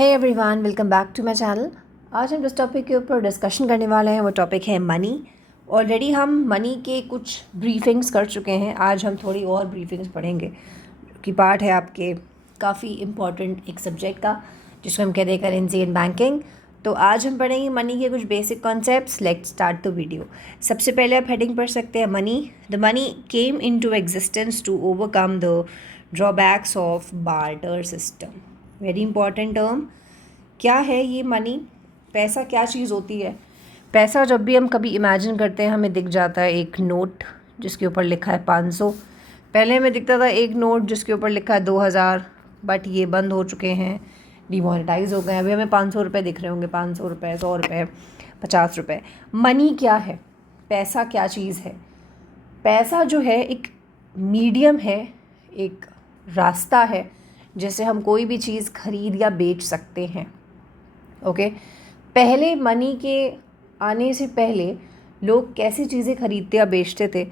Hey everyone, welcome back to my channel. आज हम जिस टॉपिक के ऊपर डिस्कशन करने वाले हैं वो टॉपिक है मनी। ऑलरेडी हम मनी के कुछ ब्रीफिंग्स कर चुके हैं। आज हम थोड़ी और ब्रीफिंग्स पढ़ेंगे जो कि पार्ट है आपके काफ़ी इम्पॉर्टेंट एक सब्जेक्ट का जिसको हम कहते हैं करेंसी एंड बैंकिंग। तो आज हम पढ़ेंगे मनी के कुछ basic concepts. Let's start the video. सबसे पहले आप हेडिंग पढ़ सकते हैं money. The money came into existence to overcome the drawbacks of barter system. Very important term. क्या है ये मनी? पैसा क्या चीज़ होती है? पैसा जब भी हम कभी इमेजिन करते हैं हमें दिख जाता है एक नोट जिसके ऊपर लिखा है 500। पहले हमें दिखता था एक नोट जिसके ऊपर लिखा है 2000, बट ये बंद हो चुके हैं, डिमोनेटाइज हो गए हैं। अभी हमें 500 रुपये दिख रहे होंगे, 500 रुपये, 100 रुपये, 50 रुपये। मनी क्या है? पैसा क्या चीज़ है? पैसा जो है एक मीडियम है, एक रास्ता है जिससे हम कोई भी चीज़ खरीद या बेच सकते हैं। ओके पहले मनी के आने से पहले लोग कैसी चीज़ें खरीदते या बेचते थे?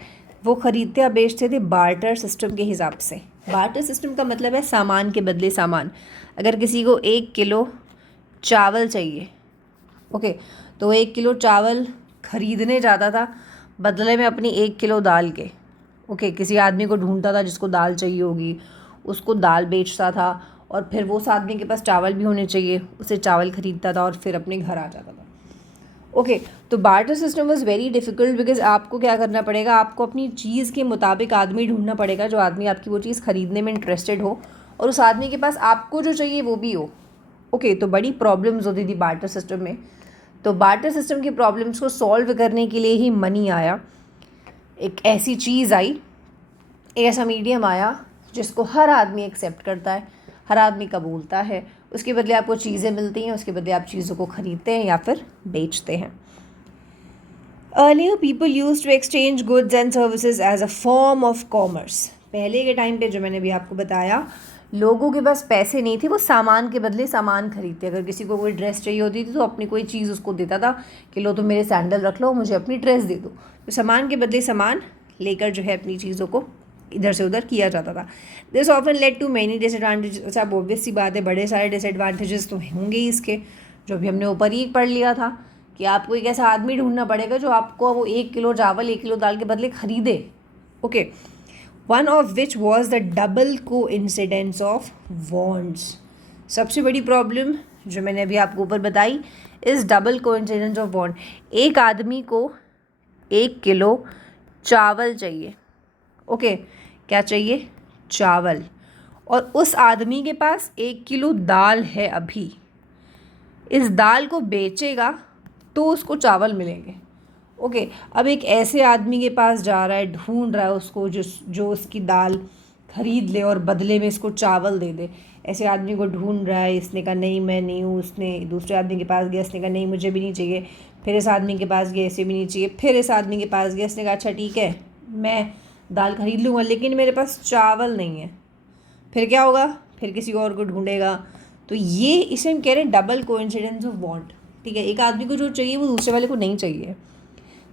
वो खरीदते या बेचते थे बार्टर सिस्टम के हिसाब से। बार्टर सिस्टम का मतलब है सामान के बदले सामान। अगर किसी को 1 किलो चावल चाहिए, ओके, तो 1 किलो चावल खरीदने जाता था बदले में अपनी 1 किलो दाल के। ओके किसी आदमी को ढूंढता था जिसको दाल चाहिए होगी, उसको दाल बेचता था और फिर वो उस आदमी के पास चावल भी होने चाहिए, उसे चावल खरीदता था और फिर अपने घर आ जाता था। ओके तो barter system was very difficult because आपको क्या करना पड़ेगा, आपको अपनी चीज़ के मुताबिक आदमी ढूंढना पड़ेगा जो आदमी आपकी वो चीज़ खरीदने में इंटरेस्टेड हो और उस आदमी के पास आपको जो चाहिए वो भी हो। ओके तो बड़ी प्रॉब्लम्स होती थी बार्टर सिस्टम में। तो बार्टर सिस्टम की प्रॉब्लम्स को सॉल्व करने के लिए ही मनी आया। एक ऐसी चीज़ आई, एक ऐसा मीडियम आया जिसको हर आदमी एक्सेप्ट करता है, हर आदमी कबूलता है। उसके बदले आपको चीज़ें मिलती हैं, उसके बदले आप चीज़ों को ख़रीदते हैं या फिर बेचते हैं। Earlier people use to exchange goods and services as a form of commerce. पहले के टाइम पे जो मैंने भी आपको बताया, लोगों के पास पैसे नहीं थे, वो सामान के बदले सामान खरीदते। अगर किसी को कोई ड्रेस चाहिए होती थी तो अपनी कोई चीज़ उसको देता था कि लो तुम मेरे सैंडल रख लो, मुझे अपनी ड्रेस दे दो। तो सामान के बदले सामान लेकर जो है अपनी चीज़ों को इधर से उधर किया जाता था। This often led to many disadvantages. अब ऑब्वियस सी बात है, बड़े सारे डिसएडवांटेजेस तो होंगे ही इसके, जो भी हमने ऊपर ही पढ़ लिया था कि आपको एक ऐसा आदमी ढूंढना पड़ेगा जो आपको वो 1 किलो चावल 1 किलो दाल के बदले खरीदे। Okay one of which was the double को इंसिडेंस ऑफ वॉन्ट्स। सबसे बड़ी प्रॉब्लम जो मैंने अभी आपको ऊपर बताई इस डबल को इंसिडेंस ऑफ वॉन्ट। एक आदमी को 1 किलो चावल चाहिए। ओके क्या चाहिए? चावल। और उस आदमी के पास 1 किलो दाल है अभी। इस दाल को बेचेगा तो उसको चावल मिलेंगे। ओके अब एक ऐसे आदमी के पास जा रहा है, ढूंढ रहा है उसको जो उसकी दाल खरीद ले और बदले में इसको चावल दे दे। ऐसे आदमी को ढूंढ रहा है, इसने कहा नहीं मैं नहीं हूँ, उसने दूसरे आदमी के पास गया, इसने कहा नहीं मुझे भी नहीं चाहिए, फिर इस आदमी के पास गया, इसे भी नहीं चाहिए, फिर इस आदमी के पास गया, इसने कहा अच्छा ठीक है मैं दाल खरीद लूँगा लेकिन मेरे पास चावल नहीं है। फिर क्या होगा? फिर किसी और को ढूंढेगा। तो ये इसे हम कह रहे हैं डबल कोइंसिडेंस ऑफ वांट। ठीक है, एक आदमी को जो चाहिए वो दूसरे वाले को नहीं चाहिए।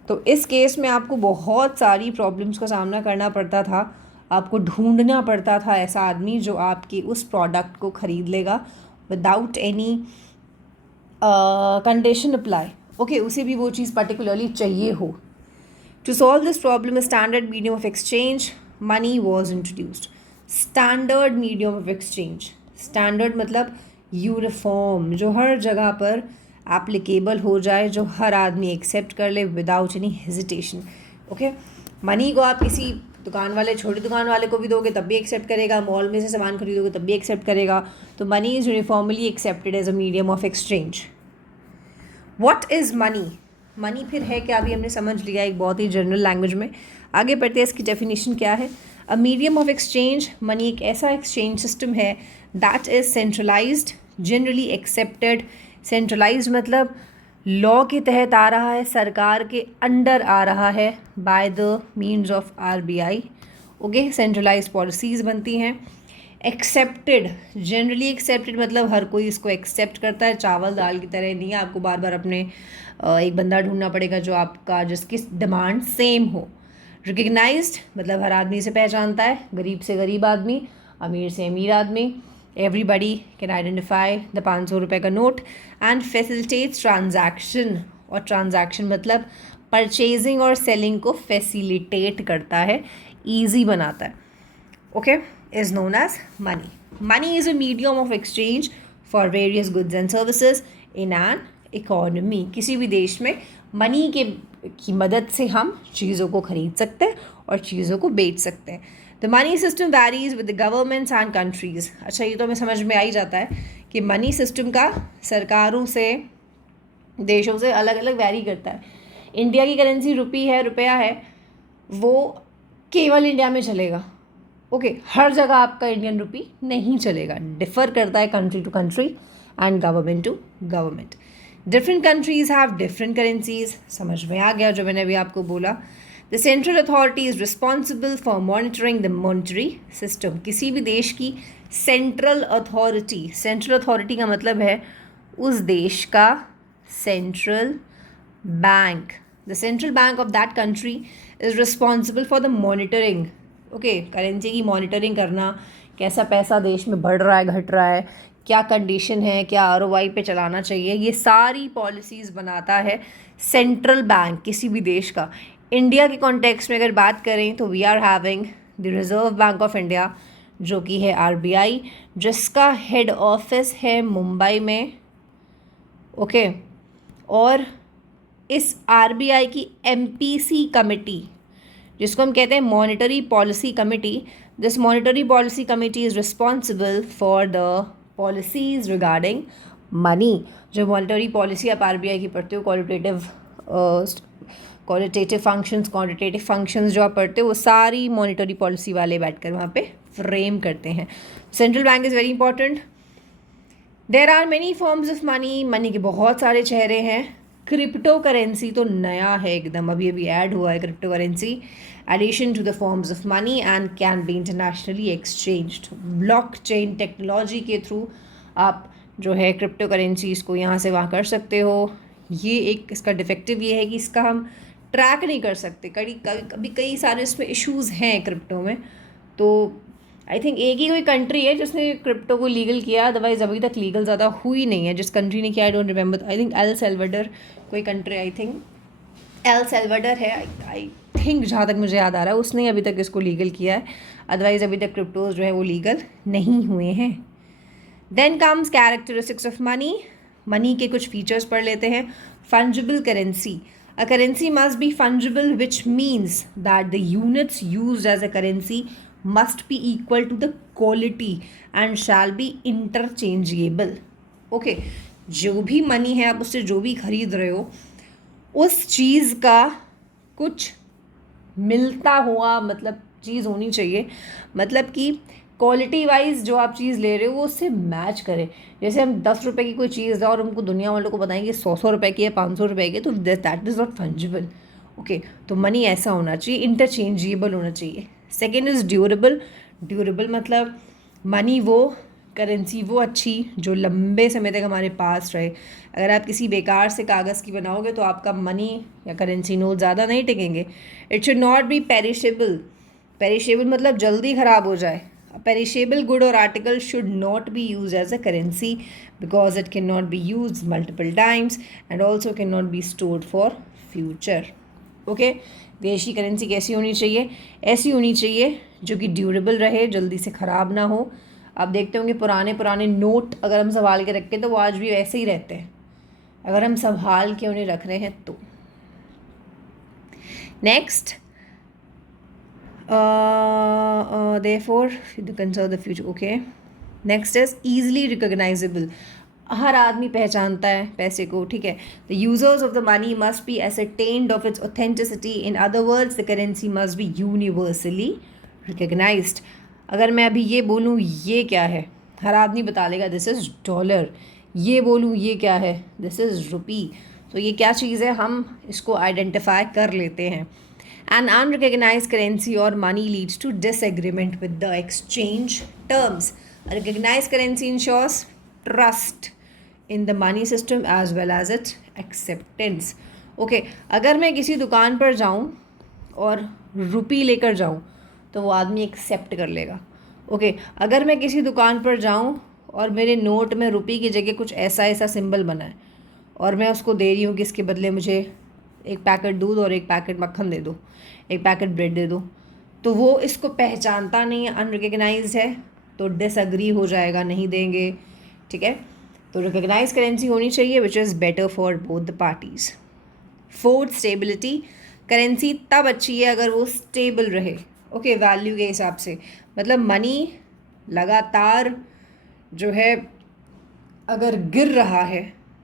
तो इस केस में आपको बहुत सारी प्रॉब्लम्स का सामना करना पड़ता था। आपको ढूंढना पड़ता था ऐसा आदमी जो आपकी उस प्रोडक्ट को ख़रीद लेगा without any condition apply. Okay उसे भी वो चीज़ पर्टिकुलरली चाहिए हो। To solve this problem, a standard medium of exchange, money was introduced. Standard medium of exchange. Standard मतलब यूनिफॉर्म, जो हर जगह पर एप्लीकेबल हो जाए, जो हर आदमी एक्सेप्ट कर ले without any hesitation. Okay money को आप किसी दुकान वाले, छोटी दुकान वाले को भी दोगे तब भी एक्सेप्ट करेगा, मॉल में से सामान खरीदोगे तब भी एक्सेप्ट करेगा। तो money is uniformly accepted as a medium of exchange. What is money? Money फिर है क्या? अभी हमने समझ लिया एक बहुत ही जनरल लैंग्वेज में। आगे बढ़ते हैं, इसकी डेफिनेशन क्या है? अ मीडियम ऑफ एक्सचेंज, मनी एक ऐसा एक्सचेंज सिस्टम है that is centralised, generally accepted. Centralised मतलब लॉ के तहत आ रहा है, सरकार के अंडर आ रहा है, by the means of RBI। Okay centralised policies बनती हैं। एक्सेप्टेड, जनरली एक्सेप्टेड मतलब हर कोई इसको एक्सेप्ट करता है, चावल दाल की तरह नहीं है। आपको बार बार अपने एक बंदा ढूंढना पड़ेगा जो आपका जिसकी डिमांड सेम हो। रिकग्नाइज्ड मतलब हर आदमी से पहचानता है, गरीब से गरीब आदमी, अमीर से अमीर आदमी। एवरीबडी कैन आइडेंटिफाई द 500 रुपये का नोट एंड फैसिलिटेट्स ट्रांजैक्शन, और ट्रांजैक्शन मतलब परचेजिंग और सेलिंग को फैसिलिटेट करता है, ईजी बनाता है. Okay, is known as money. Money is a medium of exchange for various goods and services in an economy. किसी भी देश में मनी की मदद से हम चीज़ों को खरीद सकते हैं और चीज़ों को बेच सकते हैं. The money system varies with the governments and countries. अच्छा, ये तो हमें समझ में आ ही जाता है कि मनी सिस्टम का सरकारों से, देशों से अलग अलग वैरी करता है. इंडिया की करेंसी रुपी है, रुपया है, वो केवल इंडिया में चलेगा. ओके, हर जगह आपका इंडियन रुपी नहीं चलेगा, डिफ़र करता है country to country and government to government. Different countries have different currencies. समझ में आ गया जो मैंने अभी आपको बोला. The central authority is responsible for monitoring the monetary system. किसी भी देश की सेंट्रल अथॉरिटी, सेंट्रल अथॉरिटी का मतलब है उस देश का central bank. The central bank of that country is responsible for the monitoring. Okay, currency की मॉनिटरिंग करना, कैसा पैसा देश में बढ़ रहा है, घट रहा है, क्या कंडीशन है, क्या ROI पे चलाना चाहिए, ये सारी पॉलिसीज़ बनाता है सेंट्रल बैंक किसी भी देश का. इंडिया के कॉन्टेक्स्ट में अगर बात करें तो we are having the Reserve Bank of India, जो कि है RBI, जिसका हेड ऑफिस है मुंबई में. ओके, और इस RBI की MPC कमेटी, जिसको हम कहते हैं monetary policy committee, this monetary policy committee is responsible for the policies regarding money. जो मॉनिटरी पॉलिसी आप RBI की पढ़ते हो, क्वालिटेटिव फंक्शंस, क्वांटिटेटिव फंक्शंस जो आप पढ़ते हो, वो सारी मॉनिटरी पॉलिसी वाले बैठकर वहाँ पे फ्रेम करते हैं. Central bank is very important. There are many forms of money. Money के बहुत सारे चेहरे हैं. क्रिप्टो करेंसी तो नया है एकदम, अभी अभी ऐड हुआ है crypto currency. Addition to the forms of money and can be internationally exchanged. Blockchain technology के थ्रू आप जो है क्रिप्टो करेंसीज को यहाँ से वहाँ कर सकते हो. ये एक इसका डिफेक्टिव ये है कि इसका हम ट्रैक नहीं कर सकते. कभी कई सारे इसमें इश्यूज़ हैं क्रिप्टो में. तो आई थिंक एक ही कोई कंट्री है जिसने क्रिप्टो को लीगल किया, अदरवाइज अभी तक लीगल ज़्यादा हुई नहीं है. जिस कंट्री ने किया I don't remember, I think El Salvador कोई country, I think El Salvador है, आई थिंक, जहाँ तक मुझे याद आ रहा है, उसने अभी तक इसको लीगल किया है. अदरवाइज अभी तक क्रिप्टोज जो है वो लीगल नहीं हुए हैं. Then comes characteristics of money. Money के कुछ फीचर्स पढ़ लेते हैं. Fungible currency. A currency must be fungible, which means that the units used as a currency must be equal to the quality and shall be interchangeable. Okay, जो भी money है, आप उससे जो भी खरीद रहे हो, उस चीज़ का कुछ मिलता हुआ मतलब चीज़ होनी चाहिए. मतलब कि क्वालिटी वाइज जो आप चीज़ ले रहे हो वो उससे मैच करे. जैसे हम 10 रुपये की कोई चीज़ है और हमको दुनिया वालों को बताएंगे 100 रुपये की है, 500 रुपये की, तो that is not fungible. Okay, तो मनी ऐसा होना चाहिए, इंटरचेंजेबल होना चाहिए. Second is durable. ड्यूरेबल मतलब मनी वो, करेंसी वो अच्छी जो लंबे समय तक हमारे पास रहे. अगर आप किसी बेकार से कागज़ की बनाओगे तो आपका मनी या करेंसी नोट ज़्यादा नहीं टिकेंगे. It should not be perishable. Perishable मतलब जल्दी ख़राब हो जाए. A perishable good or article should not be used as a currency because it cannot be used multiple times and also cannot be stored for future. Okay, देश की currency कैसी होनी चाहिए? ऐसी होनी चाहिए जो कि ड्यूरेबल रहे, जल्दी से ख़राब ना हो. आप देखते होंगे पुराने नोट अगर हम संभाल के रखें तो वो आज भी वैसे ही रहते हैं, अगर हम संभाल के उन्हें रख रहे हैं तो. Next, therefore to conserve the future. Okay, next is easily recognizable. हर आदमी पहचानता है पैसे को. ठीक है. The users of the money must be ascertained of its authenticity. In other words, the currency must be universally recognized. अगर मैं अभी ये बोलूँ ये क्या है, हर आदमी बता लेगा दिस इज़ डॉलर. ये बोलूँ ये क्या है, दिस इज़ रुपी. तो ये क्या चीज़ है, हम इसको आइडेंटिफाई कर लेते हैं. An unrecognized currency or money leads to disagreement with the exchange terms. A recognized currency ensures trust in the money system as well as its acceptance. Okay, अगर मैं किसी दुकान पर जाऊँ और रुपी लेकर जाऊँ तो वो आदमी एक्सेप्ट कर लेगा. ओके, अगर मैं किसी दुकान पर जाऊँ और मेरे नोट में रुपये की जगह कुछ ऐसा ऐसा सिंबल बना है और मैं उसको दे रही हूँ कि इसके बदले मुझे एक पैकेट दूध और एक पैकेट मक्खन दे दो, एक पैकेट ब्रेड दे दो, तो वो इसको पहचानता नहीं है, अनरिकग्नाइज्ड है, तो डिसएग्री हो जाएगा, नहीं देंगे। ठीक है, तो रिकग्नाइज करेंसी होनी चाहिए which is better for both the parties. Fourth, stability. Currency तब अच्छी है अगर वो स्टेबल रहे, ओके, वैल्यू के हिसाब से, मतलब मनी लगातार जो है अगर गिर रहा है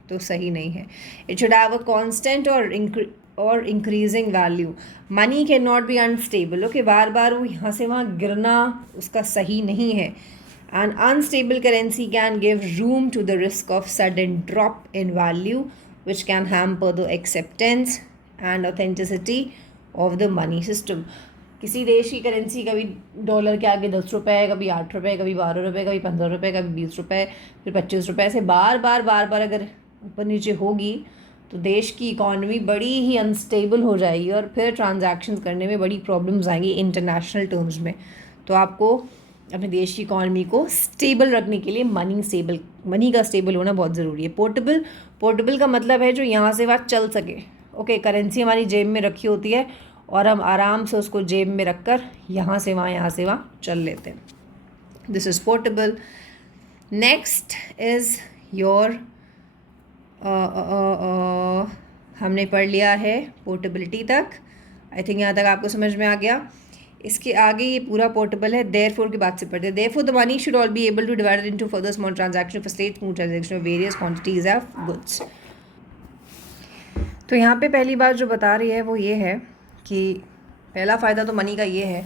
तो सही नहीं है। It should have a constant और increasing value. Money can not be unstable, okay, बार बार वो यहाँ से वहाँ गिरना उसका सही नहीं है। And unstable currency can give room to the risk of sudden drop in value which can hamper the acceptance and authenticity of the money system. किसी देश की करेंसी कभी डॉलर के आगे 10 रुपये, कभी 8 रुपये, कभी 12 रुपये, कभी 15 रुपये, कभी 20 रुपये, फिर 25 रुपये, ऐसे बार बार अगर ऊपर नीचे होगी तो देश की इकॉनमी बड़ी ही अनस्टेबल हो जाएगी और फिर ट्रांजैक्शंस करने में बड़ी प्रॉब्लम्स आएंगी इंटरनेशनल टर्म्स में। तो आपको अपने देश की इकॉनमी को स्टेबल रखने के लिए मनी का स्टेबल होना बहुत ज़रूरी है। पोर्टेबल का मतलब है जो यहाँ से वहाँ चल सके, ओके, करेंसी हमारी जेब में रखी होती है और हम आराम से उसको जेब में रखकर यहाँ से वहाँ चल लेते हैं। This is portable. Next is your हमने पढ़ लिया है पोर्टेबिलिटी तक। आई थिंक यहाँ तक आपको समझ में आ गया। इसके आगे ये पूरा पोर्टेबल है। देयरफॉर की बात से पढ़ते हैं। Therefore the money should all be able to divide into further small transaction for state smooth transaction of various quantities of goods. तो यहाँ पे पहली बात जो बता रही है वो ये है कि पहला फ़ायदा तो मनी का ये है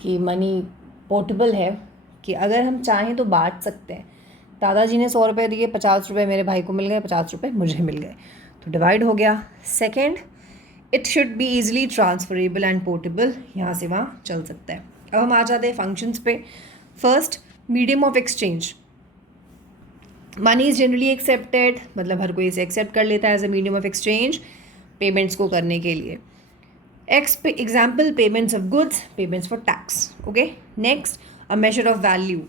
कि मनी पोर्टेबल है कि अगर हम चाहें तो बांट सकते हैं। दादाजी ने 100 रुपये दिए, 50 रुपये मेरे भाई को मिल गए, 50 रुपये मुझे मिल गए, तो डिवाइड हो गया। Second, it should be easily transferable and portable, यहाँ से वहाँ चल सकता है। अब हम आ जाते हैं फंक्शंस पे। First, medium of exchange. Money is generally accepted, मतलब हर कोई इसे एक्सेप्ट कर लेता है as a medium of exchange payments को करने के लिए। Example, payments of goods, payments for tax, okay. Next, a measure of value.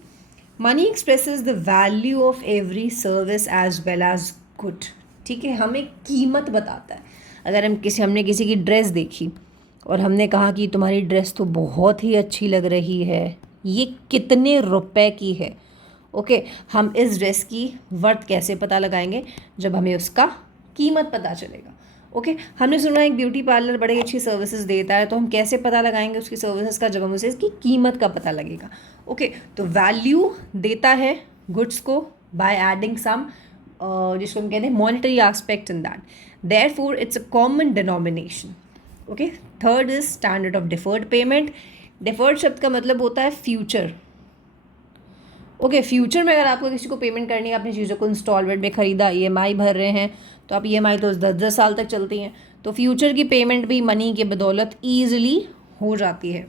Money expresses the value of every service as well as good, ठीक है, हमें कीमत बताता है। अगर हमने किसी की ड्रेस देखी और हमने कहा कि तुम्हारी ड्रेस तो बहुत ही अच्छी लग रही है, ये कितने रुपए की है, ओके, हम इस ड्रेस की वर्थ कैसे पता लगाएंगे? जब हमें उसका कीमत पता चलेगा, ओके। हमने सुना एक ब्यूटी पार्लर बड़ी अच्छी सर्विसेज देता है, तो हम कैसे पता लगाएंगे उसकी सर्विसेज का? जब हम उसे इसकी कीमत का पता लगेगा, ओके। तो वैल्यू देता है गुड्स को बाय एडिंग सम, जिसको हम कहते हैं monetary aspect in that, therefore it's a common denomination, okay. Third is standard of deferred payment. Deferred शब्द का मतलब होता है फ्यूचर, ओके। फ्यूचर में अगर आपको किसी को पेमेंट करनी है, अपनी चीज़ों को इंस्टॉलमेंट में ख़रीदा, ईएमआई भर रहे हैं, तो आप ईएमआई तो 10-10 साल तक चलती हैं, तो फ्यूचर की पेमेंट भी मनी के बदौलत ईजिली हो जाती है।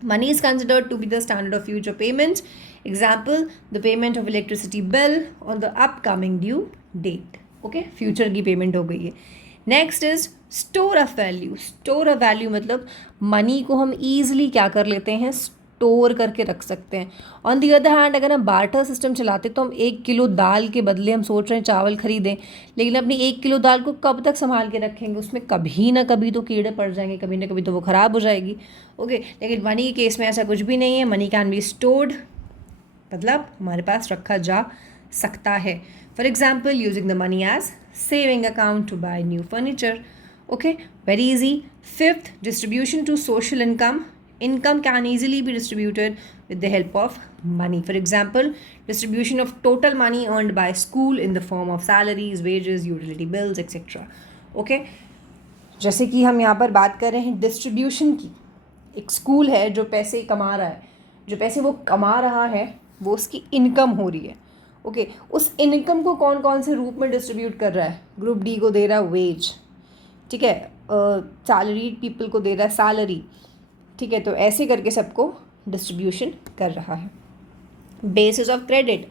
Money is considered to be the standard of future payments. Example, the payment of electricity bill on the upcoming due date, okay, future की पेमेंट हो गई है। Next is store of value. Store of value मतलब money को हम easily क्या कर लेते हैं? स्टोर करके रख सकते हैं। ऑन दी अदर हैंड, अगर हम बार्टर सिस्टम चलाते तो हम 1 किलो दाल के बदले हम सोच रहे हैं चावल खरीदें, लेकिन अपनी 1 किलो दाल को कब तक संभाल के रखेंगे? उसमें कभी ना कभी तो कीड़े पड़ जाएंगे, कभी ना कभी तो वो ख़राब हो जाएगी, ओके। लेकिन मनी के केस में ऐसा कुछ भी नहीं है। मनी कैन बी स्टोर्ड, मतलब हमारे पास रखा जा सकता है। For example, using the money as saving account to buy new furniture, okay, very easy. Fifth, distribution to social income. Income can easily be distributed with the help of money. For example, distribution of total money earned by school in the form of salaries, wages, utility bills, etc. Okay? जैसे कि हम यहाँ पर बात कर रहे हैं distribution की। एक स्कूल है जो पैसे कमा रहा है, जो पैसे वो कमा रहा है वो उसकी इनकम हो रही है, ओके। उस इनकम को कौन कौन से रूप में डिस्ट्रीब्यूट कर रहा है? ग्रुप डी को दे रहा है वेज, ठीक है, सैलरीड पीपल को दे रहा है सैलरी, ठीक है। तो ऐसे करके सबको डिस्ट्रीब्यूशन कर रहा है। बेसिस ऑफ क्रेडिट,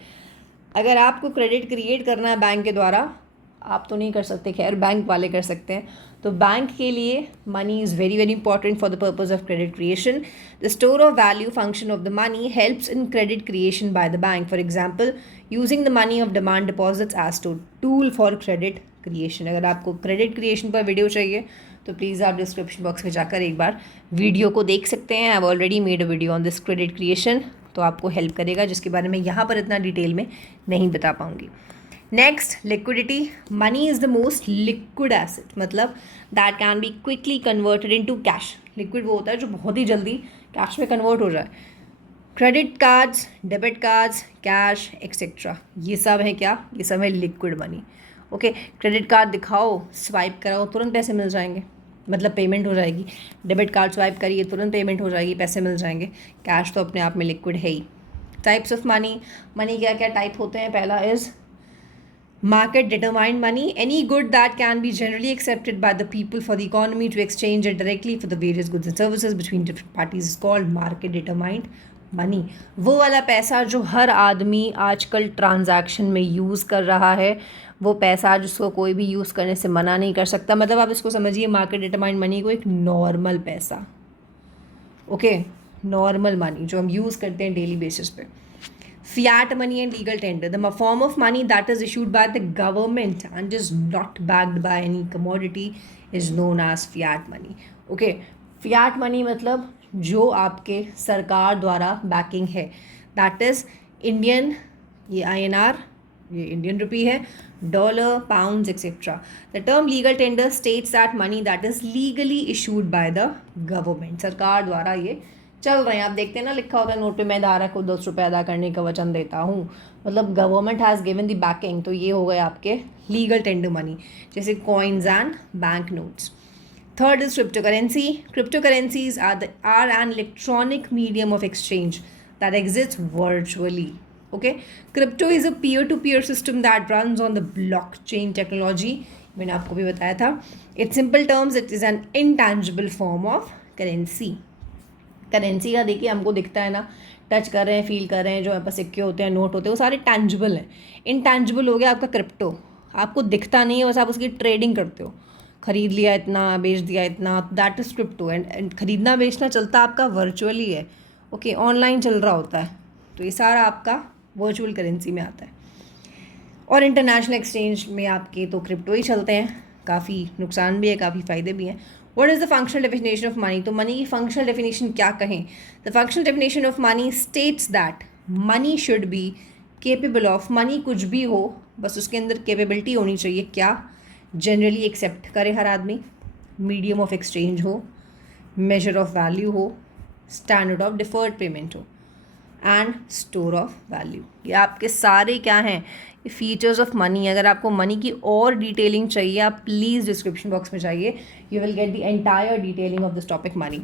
अगर आपको क्रेडिट क्रिएट करना है बैंक के द्वारा, आप तो नहीं कर सकते, खैर बैंक वाले कर सकते हैं। तो बैंक के लिए money is very very important for the purpose of credit creation. The store of value function of the money helps in credit creation by the bank. For example, using the money of demand deposits as tool for credit creation. अगर आपको credit creation पर video चाहिए तो please आप description box में जाकर एक बार video को देख सकते हैं। I have already made a video on this credit creation, तो आपको हेल्प करेगा, जिसके बारे में यहाँ पर इतना डिटेल में नहीं बता पाऊँगी। Next, liquidity. Money is the most liquid asset, मतलब that can be quickly converted into cash. Liquid वो होता है जो बहुत ही जल्दी कैश में कन्वर्ट हो जाए। Credit cards, debit cards, cash etcetera, ये सब है क्या? ये सब है liquid money. Okay, credit card दिखाओ, स्वाइप कराओ, तुरंत पैसे मिल जाएंगे, मतलब पेमेंट हो जाएगी। डेबिट कार्ड स्वाइप करिए, तुरंत पेमेंट हो जाएगी, पैसे मिल जाएंगे। कैश तो अपने आप में लिक्विड है ही। Types of money. मनी क्या क्या टाइप होते हैं? पहला is market determined money, any good that can be generally accepted by the people for the economy to exchange it directly for the various goods and services between different parties is called market determined money। वो वाला पैसा जो हर आदमी आजकल transaction में use कर रहा है, वो पैसा जिसको कोई भी यूज़ करने से मना नहीं कर सकता। मतलब आप इसको समझिए, मार्केट डिटरमाइंड मनी को एक नॉर्मल पैसा, ओके, नॉर्मल मनी जो हम यूज़ करते हैं डेली बेसिस पे। Fiat money and legal tender, the form of money that is issued by the government and is not backed by any commodity is known as fiat money। Okay, fiat money मतलब जो आपके सरकार द्वारा banking है, that is Indian, ये INR, ये Indian rupee है, dollar, pounds etcetera. The term legal tender states that money that is legally issued by the government, सरकार द्वारा ये चल रहे हैं। आप देखते हैं ना, लिखा होता है नोट पे, मैं धारक को 10 रुपये अदा करने का वचन देता हूँ, मतलब government has given the backing. तो ये हो गए आपके लीगल टेंडर मनी, जैसे coins and bank notes. Third is crypto currency. Crypto currencies are an electronic medium of exchange that exist virtually. Okay, crypto is a peer to peer system that runs on the blockchain technology. मैंने आपको भी बताया था। In simple terms, it is an intangible form of currency. Currency का देखिए, हमको दिखता है ना, टच कर रहे हैं, फील कर रहे हैं, जो हमारे पास सिक्के होते हैं, नोट होते हैं, वो सारे टैंजिबल हैं। इनटैंजिबल हो गया आपका क्रिप्टो, आपको दिखता नहीं है, बस आप उसकी ट्रेडिंग करते हो, खरीद लिया इतना, बेच दिया इतना, दैट इज़ क्रिप्टो। एंड खरीदना बेचना चलता आपका वर्चुअली है, ओके, ऑनलाइन चल रहा होता है। तो ये सारा आपका वर्चुअल करेंसी में आता है। और इंटरनेशनल एक्सचेंज में आपके तो क्रिप्टो ही चलते हैं। काफ़ी नुकसान भी है, काफ़ी फ़ायदे भी हैं। What is the functional definition of money? तो मनी की फंक्शनल डेफिनेशन क्या कहें? The functional definition of money states that money should be capable of, money कुछ भी हो, बस उसके अंदर कैपेबिलिटी होनी चाहिए। क्या? जनरली एक्सेप्ट करे हर आदमी, मीडियम ऑफ एक्सचेंज हो, मेजर ऑफ वैल्यू हो, स्टैंडर्ड ऑफ डिफर्ड पेमेंट हो, एंड स्टोर ऑफ वैल्यू। ये आपके सारे क्या हैं? Features of money. अगर आपको मनी की और डिटेलिंग चाहिए, आप प्लीज़ डिस्क्रिप्शन बॉक्स में जाइए, you will get the entire detailing of this topic money.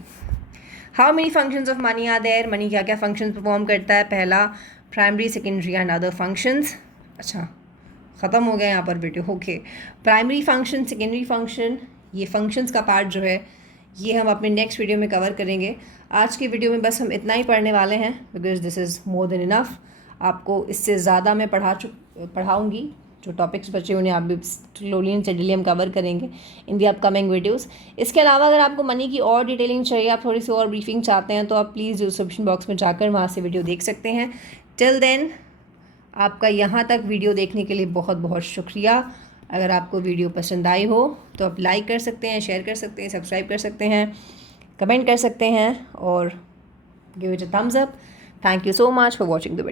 How many functions of money are there? Money क्या क्या फंक्शन परफॉर्म करता है? पहला, primary, secondary and other functions. अच्छा, ख़त्म हो गया यहाँ पर video. Okay, primary function, secondary function, ये फंक्शंस का पार्ट जो है ये हम अपने नेक्स्ट वीडियो में कवर करेंगे। आज की वीडियो में बस हम इतना ही पढ़ने वाले हैं, because this is more than enough. आपको इससे ज़्यादा मैं पढ़ाऊँगी। जो टॉपिक्स बचे उन्हें आप भी स्लोली एंड स्टेडीली हम कवर करेंगे इन दी अपकमिंग वीडियोस। इसके अलावा अगर आपको मनी की और डिटेलिंग चाहिए, आप थोड़ी सी और ब्रीफिंग चाहते हैं, तो आप प्लीज़ डिस्क्रिप्शन बॉक्स में जाकर वहाँ से वीडियो देख सकते हैं। टिल देन, आपका यहाँ तक वीडियो देखने के लिए बहुत बहुत शुक्रिया। अगर आपको वीडियो पसंद आई हो तो आप लाइक कर सकते हैं, शेयर कर सकते हैं, सब्सक्राइब कर सकते हैं, कमेंट कर सकते हैं और give it a thumbs up. Thank you so much for watching the video.